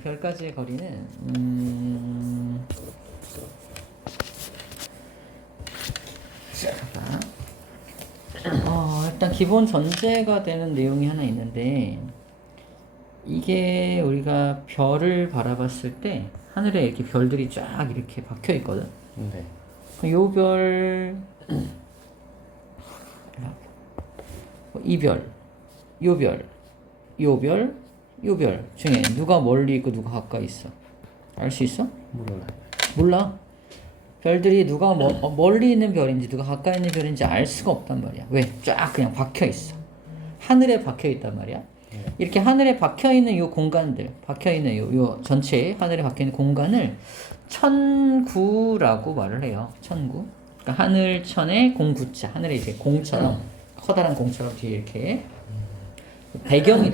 별까지의 거리는 자, 일단 기본 전제가 되는 내용이 하나 있는데, 이게 우리가 별을 바라봤을 때 하늘에 이렇게 별들이 쫙 이렇게 박혀 있거든. 네. 요 별, 이 별, 요 별, 요 별, 요 별 중에 누가 멀리 있고 누가 가까이 있어? 알 수 있어? 몰라요. 몰라. 별들이 누가 멀리 있는 별인지 누가 가까이 있는 별인지 알 수가 없단 말이야. 왜? 쫙 그냥 박혀 있어. 하늘에 박혀 있단 말이야. 이렇게 하늘에 박혀 있는 요 공간들, 박혀 있는 요 전체 하늘에 박혀 있는 공간을 천구라고 말을 해요. 천구. 그러니까 하늘천의 공구자. 하늘에 이제 공처럼 커다란 공처럼 뒤에 이렇게 배경이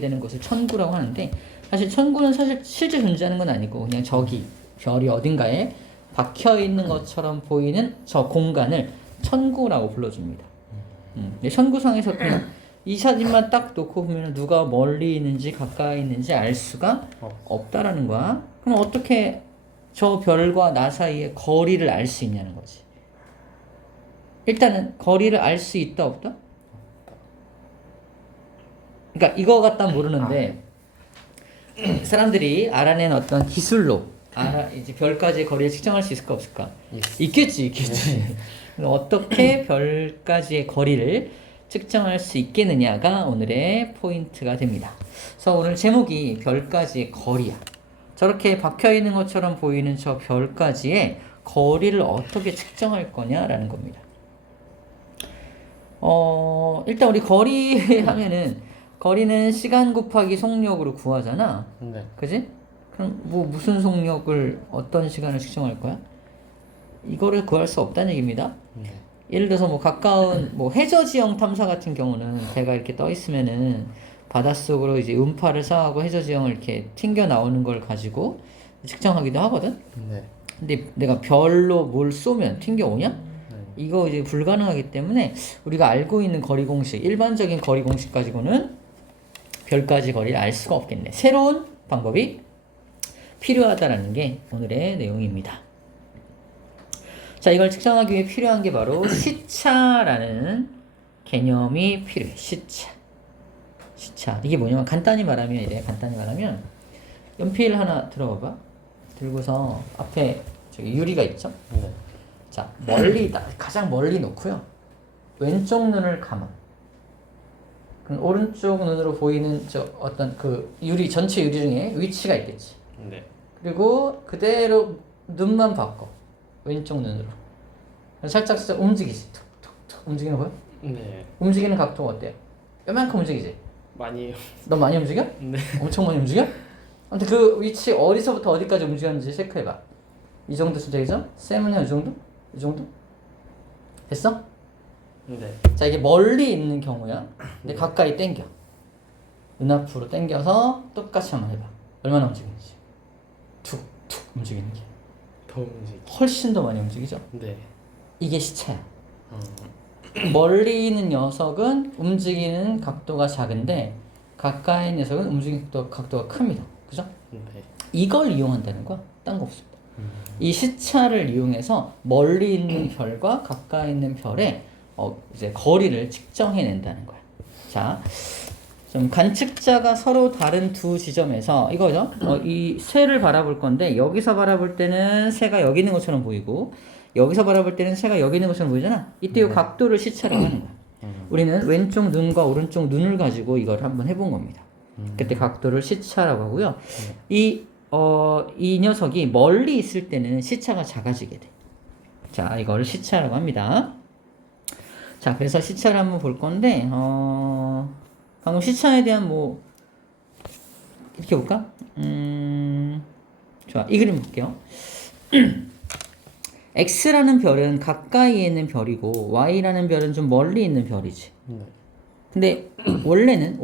되는 것을 천구라고 하는데, 사실 천구는 사실 실제 존재하는 건 아니고 그냥 저기 별이 어딘가에 박혀 있는 것처럼 보이는 저 공간을 천구라고 불러줍니다. 천구상에서 그냥 이 사진만 딱 놓고 보면 누가 멀리 있는지 가까이 있는지 알 수가 없다라는 거야. 그럼 어떻게 저 별과 나 사이의 거리를 알 수 있냐는 거지. 일단은 거리를 알 수 있다 없다? 그러니까 이거 갖다 모르는데 사람들이 알아낸 어떤 기술로 이제 별까지의 거리를 측정할 수 있을까 없을까? 있겠지. 어떻게 별까지의 거리를 측정할 수 있겠느냐가 오늘의 포인트가 됩니다. 그래서 오늘 제목이 별까지의 거리야. 저렇게 박혀 있는 것처럼 보이는 저 별까지의 거리를 어떻게 측정할 거냐라는 겁니다. 일단 우리 거리 하면은 거리는 시간 곱하기 속력으로 구하잖아. 네. 그지? 그럼 무슨 속력을 어떤 시간을 측정할 거야? 이거를 구할 수 없다는 얘기입니다. 네. 예를 들어서 가까운 해저 지형 탐사 같은 경우는 배가 이렇게 떠 있으면은 바닷속으로 이제 음파를 쏴하고 해저 지형을 이렇게 튕겨 나오는 걸 가지고 측정하기도 하거든. 네. 근데 내가 별로 뭘 쏘면 튕겨 오냐? 네. 이거 이제 불가능하기 때문에 우리가 알고 있는 거리 공식, 일반적인 거리 공식 가지고는 별까지 거리를 알 수가 없겠네. 새로운 방법이 필요하다라는 게 오늘의 내용입니다. 자, 이걸 측정하기 위해 필요한 게 바로 시차라는 개념이 필요해. 시차. 이게 뭐냐면 간단히 말하면 연필 하나 들어봐봐. 들고서 앞에 저기 유리가 있죠? 네. 자, 가장 멀리 놓고요. 왼쪽 눈을 감아. 그럼 오른쪽 눈으로 보이는 어떤 전체 유리 중에 위치가 있겠지. 네. 그리고 그대로 눈만 바꿔. 왼쪽 눈으로. 살짝 움직이지. 툭툭툭 움직이는 거야? 네. 움직이는 각도가 어때요? 요만큼 움직이지? 많이. 너 많이 움직여? 네. 엄청 많이 움직여? 아무튼 그 위치 어디서부터 어디까지 움직였는지 체크해봐. 이 정도 되죠? 쌤은 이 정도? 이 정도? 됐어? 네. 자, 이게 멀리 있는 경우야. 근데 가까이 당겨. 눈앞으로 당겨서 똑같이 한번 해봐. 얼마나 움직이는지. 툭툭 움직이는 게. 더 움직. 훨씬 더 많이 움직이죠? 네. 이게 시차야. 멀리 있는 녀석은 움직이는 각도가 작은데 가까이 있는 녀석은 움직이는 각도가 큽니다. 그죠? 네. 이걸 이용한다는 거야. 딴 거 없습니다. 이 시차를 이용해서 멀리 있는 별과 가까이 있는 별의 이제 거리를 측정해낸다는 거야. 자, 좀 관측자가 서로 다른 두 지점에서 이거죠. 이 새를 바라볼 건데 여기서 바라볼 때는 새가 여기 있는 것처럼 보이고 여기서 바라볼 때는 새가 여기 있는 것처럼 보이잖아. 이때 이 각도를 시차라고 하는 거야. 우리는 왼쪽 눈과 오른쪽 눈을 가지고 이걸 한번 해본 겁니다. 그때 각도를 시차라고 하고요. 이 녀석이 멀리 있을 때는 시차가 작아지게 돼. 자, 이걸 시차라고 합니다. 자, 그래서 시차를 한번 볼 건데, 방금 시차에 대한 이렇게 볼까? 좋아. 이 그림 볼게요. X라는 별은 가까이에 있는 별이고, Y라는 별은 좀 멀리 있는 별이지. 네. 근데 원래는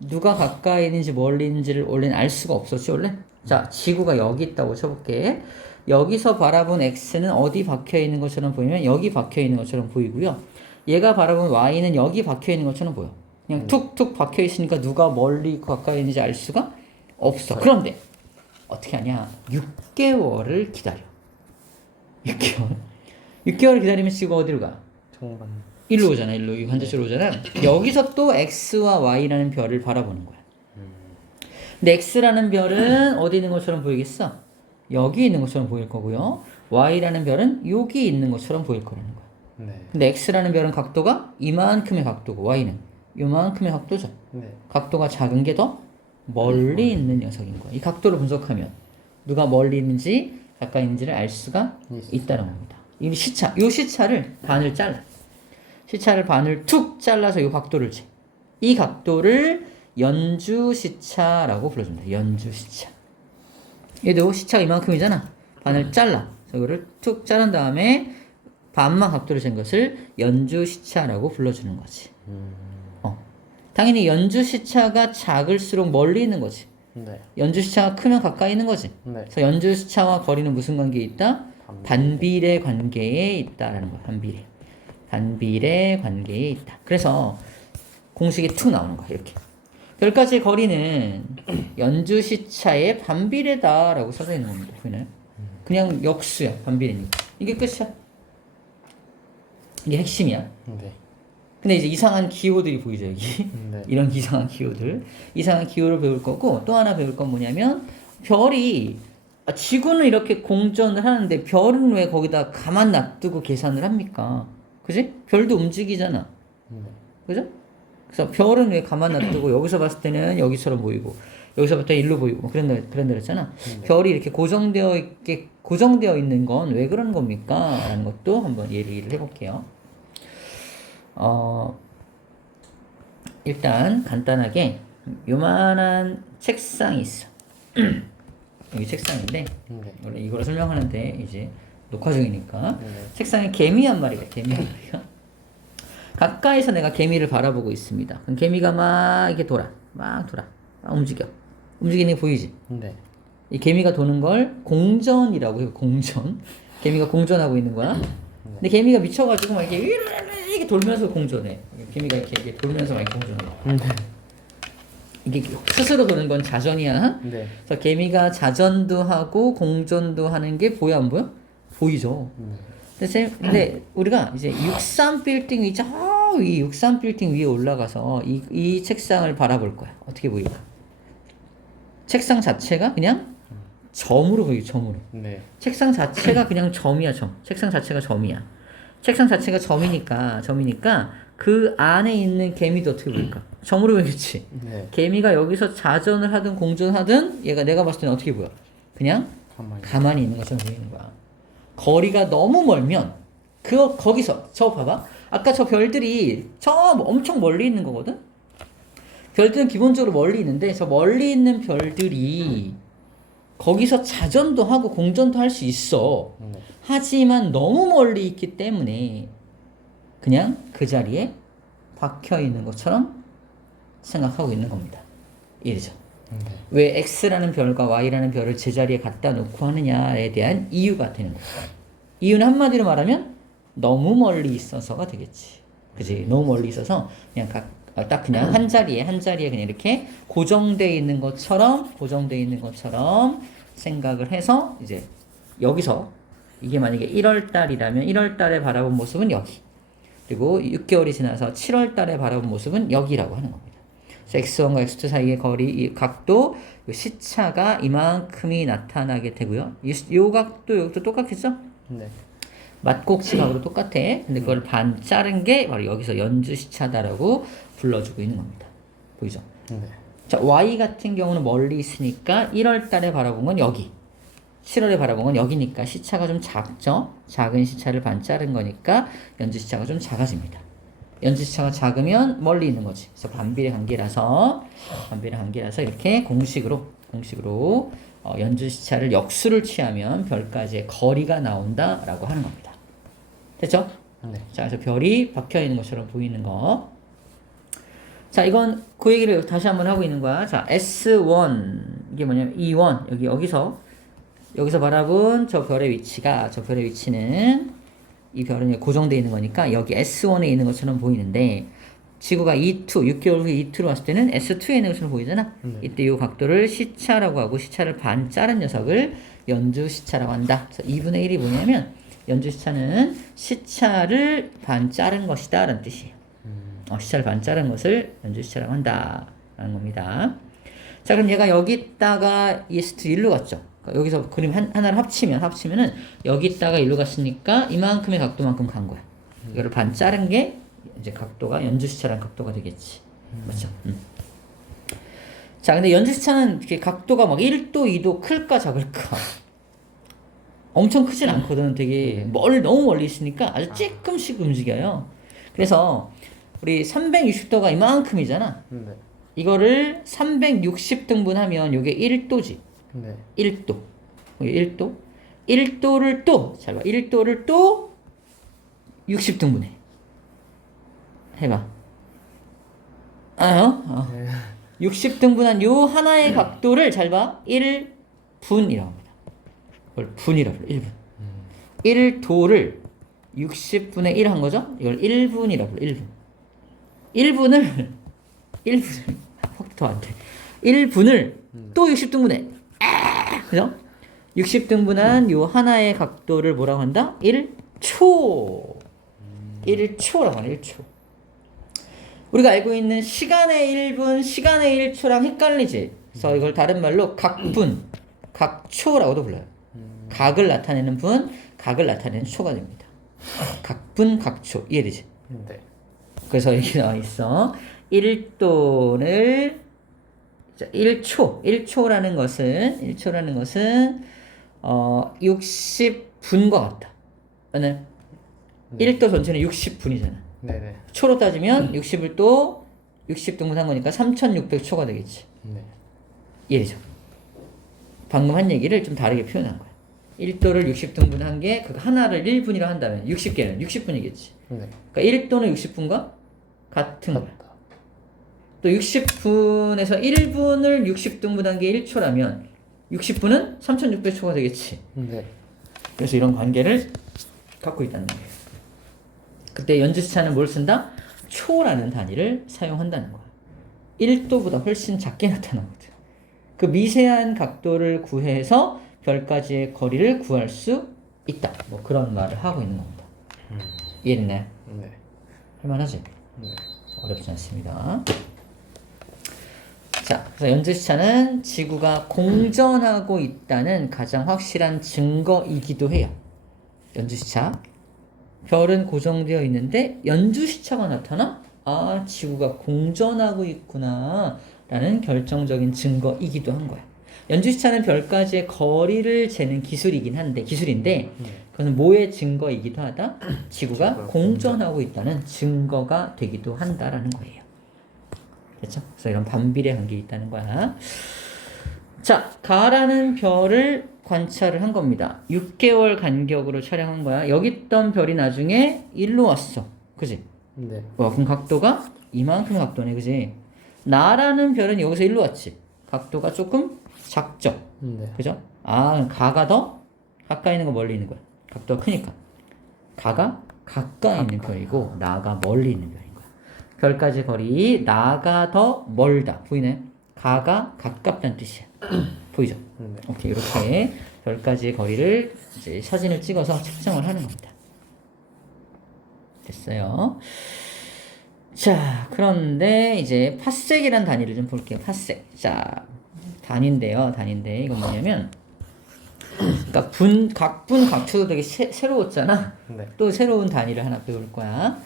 누가 가까이 있는지 멀리 있는지를 원래는 알 수가 없었지, 원래? 자, 지구가 여기 있다고 쳐볼게. 여기서 바라본 X는 어디 박혀 있는 것처럼 보이면 여기 박혀 있는 것처럼 보이고요. 얘가 바라본 Y는 여기 박혀 있는 것처럼 보여. 그냥 툭툭 박혀 있으니까 누가 멀리 있고 가까이 있는지 알 수가 없어. 그런데 어떻게 하냐? 6개월을 기다려. 6개월. 6개월 기다리면 지가 어디로 가? 정반. 일로 오잖아. 일로 이 반대쪽으로 오잖아. 여기서 또 x와 y라는 별을 바라보는 거야. 근데 x라는 별은 어디 있는 것처럼 보이겠어? 여기 있는 것처럼 보일 거고요. y라는 별은 여기 있는 것처럼 보일 거라는 거야. 네. 근데 x라는 별은 각도가 이만큼의 각도고 y는 요만큼의 각도죠. 네. 각도가 작은 게 더 멀리 있는 녀석인 거야. 이 각도를 분석하면 누가 멀리 있는지 가까이 있는지를 알 수가 있다는 겁니다. 이 시차, 요 시차를 반을 잘라. 시차를 반을 툭 잘라서 요 각도를 재. 이 각도를 연주시차라고 불러줍니다. 연주시차. 얘도 시차가 이만큼이잖아. 반을 잘라. 이거를 툭 자른 다음에 반만 각도를 잰 것을 연주시차라고 불러주는 거지. 당연히 연주시차가 작을수록 멀리 있는 거지. 네. 연주시차가 크면 가까이 있는 거지. 네. 그래서 연주시차와 거리는 무슨 관계에 있다? 반비례 관계에 있다라는 거야. 반비례. 반비례 관계에 있다. 그래서 공식이 툭 나오는 거야. 이렇게. 별까지의 거리는 연주시차의 반비례다라고 써져 있는 겁니다. 보이나요? 그냥 역수야. 반비례니까. 이게 끝이야. 이게 핵심이야. 네. 근데 이제 이상한 기호들이 보이죠, 여기. 네. 이런 이상한 기호들. 이상한 기호를 배울 거고, 또 하나 배울 건 뭐냐면, 별이, 지구는 이렇게 공전을 하는데, 별은 왜 거기다 가만 놔두고 계산을 합니까? 그지? 별도 움직이잖아. 그죠? 그래서 별은 왜 가만 놔두고, 여기서 봤을 때는 여기처럼 보이고, 여기서 봤을 때 일로 보이고, 뭐 그런 그랬잖아. 별이 이렇게 고정되어 있는 건 왜 그런 겁니까? 라는 것도 한번 얘기를 해볼게요. 일단 간단하게 요만한 책상이 있어. 여기 책상인데 원래 이거를 설명하는데 이제 녹화 중이니까 책상에 개미 한 마리가 가까이서 내가 개미를 바라보고 있습니다. 그럼 개미가 막 이렇게 막 움직이는 게 보이지? 네. 이 개미가 도는 걸 공전이라고 해요. 공전. 개미가 공전하고 있는 거야. 근데 개미가 미쳐가지고 막 이렇게 돌면서 공전해. 개미가 이렇게 돌면서 막 공전해. 이게 스스로 도는 건 자전이야. 네. 그래서 개미가 자전도 하고 공전도 하는 게 보여 안 보여? 보이죠. 근데 우리가 이제 63 빌딩 위, 이 63 빌딩 위에 올라가서 이 책상을 바라볼 거야. 어떻게 보일까? 책상 자체가 그냥 점으로 보이죠. 점으로. 네. 책상 자체가 그냥 점이야, 점. 책상 자체가 점이야. 책상 자체가 점이니까 그 안에 있는 개미도 어떻게 보일까? 점으로 보이겠지. 네. 개미가 여기서 자전을 하든 공전하든 얘가 내가 봤을 때는 어떻게 보여? 그냥 가만히 있는 것처럼 보이는 거야. 거리가 너무 멀면 거기서 봐봐. 아까 저 별들이 엄청 멀리 있는 거거든. 별들은 기본적으로 멀리 있는데 저 멀리 있는 별들이 거기서 자전도 하고 공전도 할 수 있어. 하지만 너무 멀리 있기 때문에 그냥 그 자리에 박혀 있는 것처럼 생각하고 있는 겁니다. 이해되죠? 왜 X라는 별과 Y라는 별을 제자리에 갖다 놓고 하느냐에 대한 이유가 되는 거예요. 이유는 한마디로 말하면 너무 멀리 있어서가 되겠지. 그지? 너무 멀리 있어서 그냥 딱 그냥 한 자리에 그냥 이렇게 고정되어 있는 것처럼 생각을 해서 이제 여기서 이게 만약에 1월 달이라면 1월 달에 바라본 모습은 여기. 그리고 6개월이 지나서 7월 달에 바라본 모습은 여기라고 하는 겁니다. 그래서 x1과 x2 사이의 거리, 이 각도, 이 시차가 이만큼이 나타나게 되고요. 이 각도 여기도 똑같겠죠? 네. 맞곡지 각으로 똑같아. 근데 그걸 반 자른 게 바로 여기서 연주 시차다라고 불러주고 있는 겁니다. 보이죠? 네. 자, y 같은 경우는 멀리 있으니까 1월 달에 바라본 건 여기. 7월에 바라본 건 여기니까 시차가 좀 작죠? 작은 시차를 반 자른 거니까 연주 시차가 좀 작아집니다. 연주 시차가 작으면 멀리 있는 거지. 그래서 반비례 관계라서 이렇게 공식으로 연주 시차를 역수를 취하면 별까지의 거리가 나온다라고 하는 겁니다. 됐죠? 네. 자, 그래서 별이 박혀 있는 것처럼 보이는 거. 자, 이건 그 얘기를 다시 한번 하고 있는 거야. 자, S1 이게 뭐냐면 E1 여기서 바라본 저 별의 위치는 이 별은 고정되어 있는 거니까 여기 S1에 있는 것처럼 보이는데 지구가 E2, 6개월 후에 E2로 왔을 때는 S2N의 것으로 보이잖아. 네. 이때 이 각도를 시차라고 하고 시차를 반 자른 녀석을 연주 시차라고 한다. 그래서 2분의 1이 뭐냐면 연주 시차는 시차를 반 자른 것이다 라는 뜻이에요. 시차를 반 자른 것을 연주 시차라고 한다 라는 겁니다. 자, 그럼 얘가 여기다가 ES2 일로 갔죠. 그러니까 여기서 그림 하나를 합치면은 여기다가 일로 갔으니까 이만큼의 각도만큼 간 거야. 이거를 반 자른 게 이제 각도가 연주시차라는 각도가 되겠지. 맞죠? 자, 근데 연주시차는 이렇게 각도가 막 1도, 2도 클까 작을까? 엄청 크진 않거든. 되게 너무 멀리 있으니까 아주 조금씩 움직여요. 그래서 우리 360도가 이만큼이잖아. 네. 이거를 360등분하면 이게 1도지. 네. 1도. 1도. 1도를 또, 잘 봐. 1도를 또 60등분해. 해봐. 60등분한 요 하나의 각도를 잘 봐. 1분이라고 합니다. 이걸 분이라고 해요. 1분. 1도를 60분의 1 한 거죠? 이걸 1분이라고 해요. 1분. 1분을 확 더 안 돼. 1분을 또 60등분해. 그죠? 60등분한 요 하나의 각도를 뭐라고 한다? 1초. 1초라고 하네. 1초. 우리가 알고 있는 시간의 1분, 시간의 1초랑 헷갈리지? 그래서 이걸 다른 말로 각분, 각초라고도 불러요. 각을 나타내는 분, 각을 나타내는 초가 됩니다. 각분, 각초. 이해되지? 네. 그래서 이렇게 나와 있어. 1도를 1초라는 것은 60분과 같다. 왜냐? 1도 전체는 60분이잖아. 네네. 초로 따지면 60을 또 60등분한 거니까 3600초가 되겠지. 네. 이해되죠? 방금 한 얘기를 좀 다르게 표현한 거야. 1도를 60등분한 게 그 하나를 1분이라 한다면 60개는 60분이겠지. 네. 그러니까 1도는 60분과 같은 거야. 맞다. 또 60분에서 1분을 60등분한 게 1초라면 60분은 3600초가 되겠지. 네. 그래서 이런 관계를 갖고 있다는 거예요. 그때 연주시차는 뭘 쓴다? 초라는 단위를 사용한다는 거야. 1도보다 훨씬 작게 나타나거든. 그 미세한 각도를 구해서 별까지의 거리를 구할 수 있다. 뭐 그런 말을 하고 있는 겁니다. 이해됐나요? 네. 할만하지? 네. 어렵지 않습니다. 자, 그래서 연주시차는 지구가 공전하고 있다는 가장 확실한 증거이기도 해요. 연주시차. 별은 고정되어 있는데 연주시차가 나타나? 아, 지구가 공전하고 있구나 라는 결정적인 증거이기도 한 거야. 연주시차는 별까지의 거리를 재는 기술인데 그것은 뭐의 증거이기도 하다? 지구가 공전하고 있다는 증거가 되기도 한다라는 거예요. 됐죠? 그래서 이런 반비례 관계가 있다는 거야. 자, 가라는 별을 관찰을 한 겁니다. 6개월 간격으로 촬영한 거야. 여기 있던 별이 나중에 일로 왔어. 그지? 네. 그럼 각도가 이만큼 각도네. 그지? 나라는 별은 여기서 일로 왔지. 각도가 조금 작죠? 네. 그죠? 아, 가가 더 가까이 있는 거 멀리 있는 거야. 각도가 크니까. 가가 가까이 있는 별이고 나가 멀리 있는 별인 거야. 별까지 거리 나가 더 멀다. 보이나요? 가가 가깝다는 뜻이야. 보이죠? 네. 오케이, 이렇게 별까지의 거리를 이제 사진을 찍어서 측정을 하는 겁니다. 됐어요. 자, 그런데 이제 파섹이라는 단위를 좀 볼게요. 파섹. 자, 단인데 이건 뭐냐면, 그러니까 각분, 각초도 되게 새로웠잖아. 네. 또 새로운 단위를 하나 배울 거야.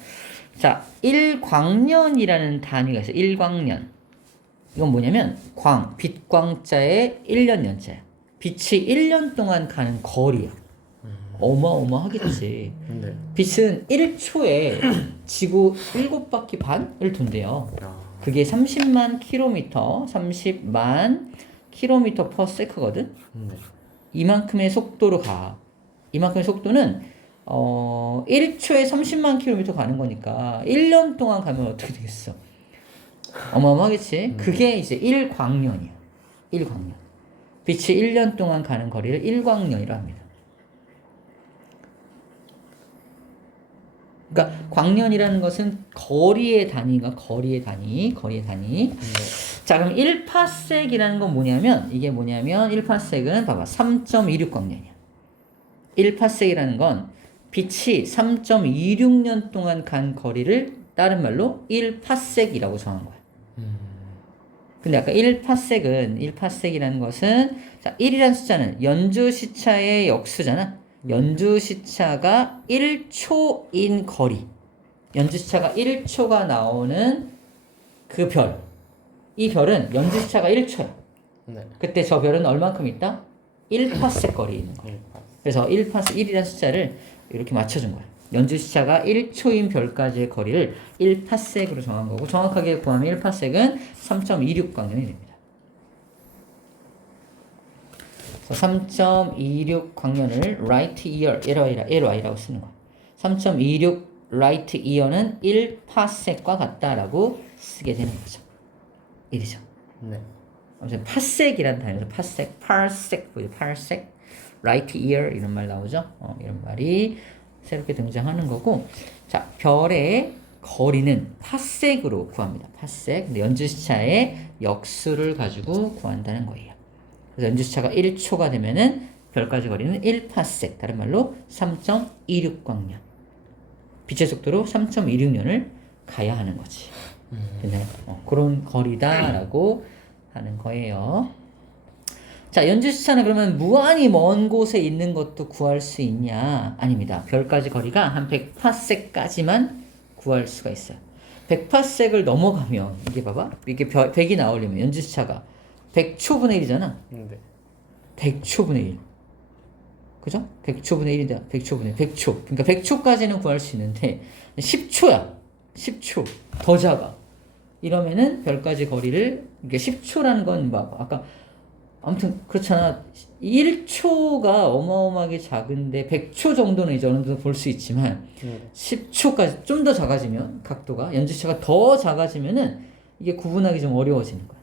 자, 1광년이라는 단위가 있어요. 1광년. 이건 뭐냐면 빛광자의 1년 년자야. 빛이 1년 동안 가는 거리야. 어마어마하겠지. 네. 빛은 1초에 지구 7바퀴 반을 돈대요. 그게 30만 킬로미터 퍼 세크거든. 네. 이만큼의 속도로 가. 이만큼의 속도는 1초에 30만 킬로미터 가는 거니까 1년 동안 가면 어떻게 되겠어? 어마어마하겠지? 그게 이제 1광년이야. 1광년. 빛이 1년 동안 가는 거리를 1광년이라 합니다. 그러니까 광년이라는 것은 거리의 단위가 거리의 단위. 네. 자, 그럼 1파섹이라는 건 뭐냐면 이게 뭐냐면 1파섹은 봐봐. 3.26 광년이야. 1파섹이라는 건 빛이 3.26년 동안 간 거리를 다른 말로 1파섹이라고 정한 거야. 근데 아까 1파섹이라는 것은 자, 1이라는 숫자는 연주시차의 역수잖아. 연주시차가 1초인 거리. 연주시차가 1초가 나오는 그 별. 이 별은 연주시차가 1초야. 네. 그때 저 별은 얼만큼 있다? 1파섹 거리에 있는 거야. 그래서 1이라는 숫자를 이렇게 맞춰준 거야. 연주시차가 1초인 별까지의 거리를 1파섹으로 정한 거고 정확하게 구하면 1파섹은 3.26 광년이 됩니다. 그래서 3.26 광년을 light year, LY라고 쓰는 거야. 3.26 light year는 1파섹과 같다라고 쓰게 되는 거죠. 1이죠. 네. 아무튼 파섹이라는 단어에서 파rsec, light year 이런 말 나오죠. 이런 말이 새롭게 등장하는 거고, 자 별의 거리는 파섹으로 구합니다. 파섹. 근데 연주시차의 역수를 가지고 구한다는 거예요. 그래서 연주시차가 1초가 되면은 별까지 거리는 1파섹. 다른 말로 3.26 광년. 빛의 속도로 3.26년을 가야 하는 거지. 됐나요? 그런 거리다라고 하는 거예요. 자, 연주시차는 그러면 무한히 먼 곳에 있는 것도 구할 수 있냐? 아닙니다. 별까지 거리가 한 100파섹까지만 구할 수가 있어요. 100파섹을 넘어가면 이게 봐봐. 이게 100이 나오려면 연주시차가 100초분의 1이잖아. 네. 100초분의 1. 그죠? 100초분의 1이다. 100초분의 100초. 그러니까 100초까지는 구할 수 있는데 10초야. 10초. 더 작아. 이러면은 별까지 거리를 이게 10초라는 건 막 아까 아무튼 그렇잖아. 1초가 어마어마하게 작은데 100초 정도는 이제 어느 정도 볼 수 있지만 10초까지 좀 더 작아지면 각도가 연주시차가 더 작아지면은 이게 구분하기 좀 어려워지는 거야.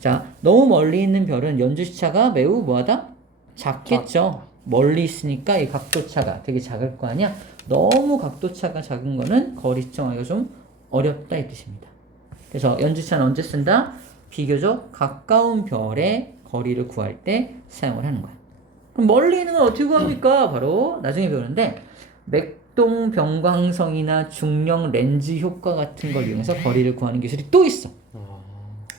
자, 너무 멀리 있는 별은 연주시차가 매우 뭐하다? 작겠죠. 멀리 있으니까 이 각도차가 되게 작을 거 아니야. 너무 각도차가 작은 거는 거리 측정하기가 좀 어렵다 이 뜻입니다. 그래서 연주시차는 언제 쓴다? 비교적 가까운 별의 거리를 구할 때 사용을 하는 거야. 그럼 멀리 있는 건 어떻게 구합니까? 바로 나중에 배우는데 맥동 병광성이나 중력 렌즈 효과 같은 걸 이용해서 거리를 구하는 기술이 또 있어.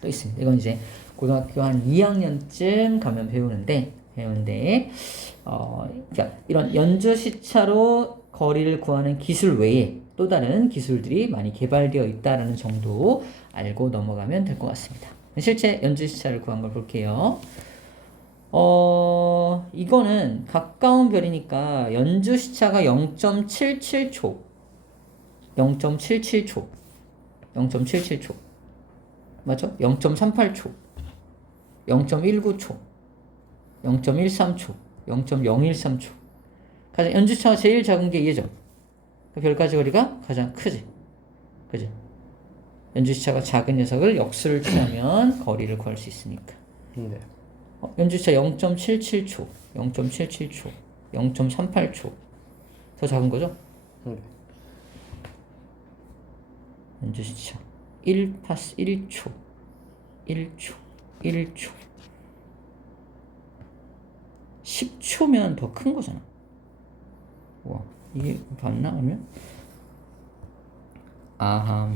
또 있습니다. 이건 이제 고등학교 한 2학년쯤 가면 배우는데 그러니까 이런 연주시차로 거리를 구하는 기술 외에 또 다른 기술들이 많이 개발되어 있다라는 정도 알고 넘어가면 될 것 같습니다. 실제 연주시차를 구한 걸 볼게요. 이거는 가까운 별이니까 연주시차가 0.77초. 0.77초. 0.77초. 맞죠? 0.38초. 0.19초. 0.13초. 0.013초. 가장 연주시차가 제일 작은 게 얘죠. 별까지 거리가 가장 크지. 그죠? 연주시차가 작은 녀석을 역수를 취하면 거리를 구할 수 있으니까. 네. 연주시차 0.77초, 0.77초, 0.38초. 더 작은 거죠? 네. 연주시차 1파스 1초, 1초, 1초. 10초면 더 큰 거잖아. 와, 이게 봤나 그러면? 아하,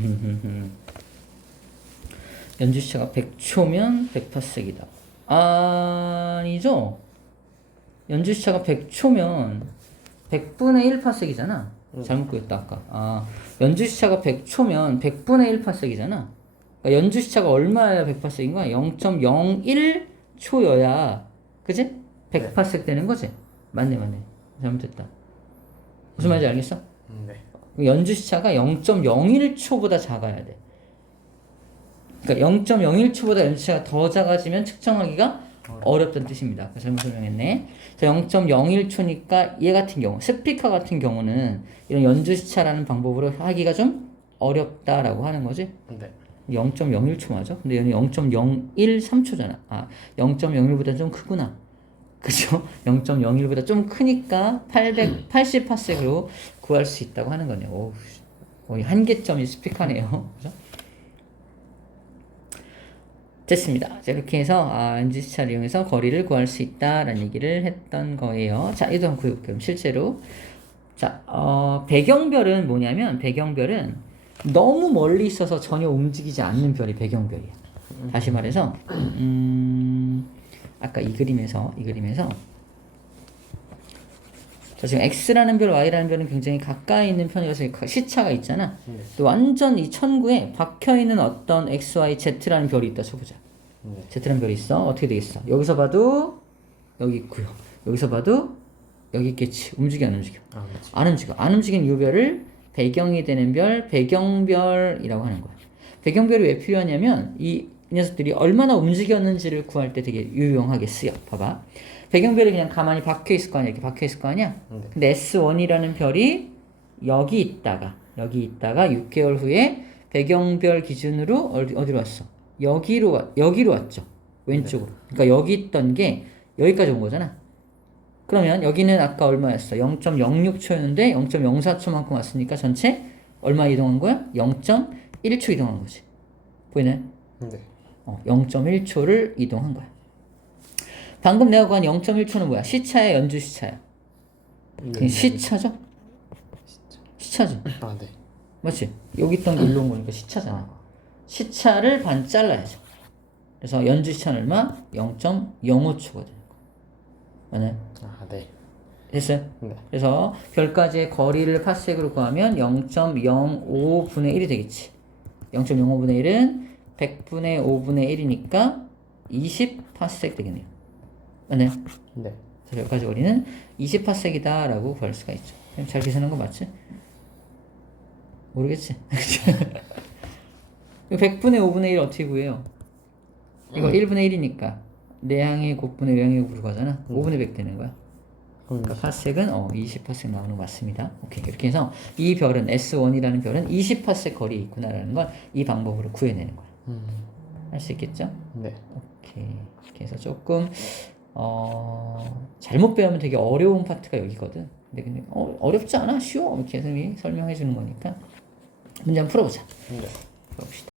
연주시차가 100초면 100파섹이다. 아니죠? 연주시차가 100초면 100분의 1파섹이잖아. 잘못 그렸다 아까. 연주시차가 100초면 100분의 1파섹이잖아. 그러니까 연주시차가 얼마야 100파섹인 거야? 0.01초여야 그지? 100파섹 되는 거지? 맞네. 잘못했다. 무슨 말인지 알겠어? 네. 연주시차가 0.01초보다 작아야 돼. 그러니까 0.01초보다 연주시차가 더 작아지면 측정하기가 어렵다는 뜻입니다. 잘못 설명했네. 0.01초니까 얘 같은 경우, 스피커 같은 경우는 이런 연주시차라는 방법으로 하기가 좀 어렵다라고 하는 거지. 네. 0.01초 맞아? 근데 얘는 0.013초잖아. 0.01보다 좀 크구나. 그죠? 0.01보다 좀 크니까 880파섹으로 구할 수 있다고 하는 거네요. 오, 거의 한계점이 스픽하네요. 그죠? 됐습니다. 자, 이렇게 해서 NG시차를 이용해서 거리를 구할 수 있다라는 얘기를 했던 거예요. 자, 이도 한번 구해볼게요. 실제로. 자, 배경별은 뭐냐면 배경별은 너무 멀리 있어서 전혀 움직이지 않는 별이 배경별이야. 다시 말해서 아까 이 그림에서 자, 지금 X라는 별, Y라는 별은 굉장히 가까이 있는 편이라서 시차가 있잖아. 네. 또 완전 이 천구에 박혀있는 어떤 X, Y, Z라는 별이 있다 쳐보자. 네. Z라는 별이 있어. 어떻게 되겠어? 여기서 봐도 여기 있고요. 여기서 봐도 여기 있겠지. 움직여 안 움직여? 아, 그렇지. 안 움직여. 안 움직이는 이 별을 배경이 되는 별, 배경별이라고 하는 거야. 배경별이 왜 필요하냐면 이 녀석들이 얼마나 움직였는지를 구할 때 되게 유용하게 쓰여. 봐봐. 배경별이 그냥 가만히 박혀 있을 거 아니야. 이렇게 박혀 있을 거 아니야. 네. 근데 S1이라는 별이 여기 있다가 6개월 후에 배경별 기준으로 어디로 왔어? 여기로 왔죠. 왼쪽으로. 그러니까 여기 있던 게 여기까지 온 거잖아. 그러면 여기는 아까 얼마였어? 0.06초였는데 0.04초만큼 왔으니까 전체 얼마 이동한 거야? 0.1초 이동한 거지. 보이나요? 네. 0.1초를 이동한 거야. 방금 내가 구한 0.1초는 뭐야? 시차야, 연주 시차야? 그냥 시차죠? 시차죠. 아, 네. 맞지? 여기 있던 게 일로 온 거니까 시차잖아. 시차를 반 잘라야죠. 그래서 연주 시차는 얼마? 0.05초가 되는 거야. 맞나요? 아, 네. 됐어요? 네. 그래서 별까지의 거리를 파섹으로 구하면 0.05분의 1이 되겠지. 0.05분의 1은 100분의 5분의 1이니까 20파섹 되겠네요. 맞나요? 네. 별까지 거리는 20파섹이다 라고 구할 수가 있죠. 잘 계산한 거 맞지? 모르겠지? 100분의 5분의 1 어떻게 구해요? 이거 1분의 1이니까 내항의 곱분의 외항의 곱으로 가잖아. 5분의 100 되는 거야. 그러니까 파섹은 20파섹 나오는 거 맞습니다. 오케이. 이렇게 해서 이 별은 S1이라는 별은 20파섹 거리에 있구나라는 걸 이 방법으로 구해내는 거야. 할 수 있겠죠? 네. 오케이. 이렇게 해서 조금 잘못 배우면 되게 어려운 파트가 여기거든. 근데 어렵지 않아. 쉬워. 이렇게 선생님이 설명해 주는 거니까 문제 한번 풀어보자. 네. 풀어봅시다.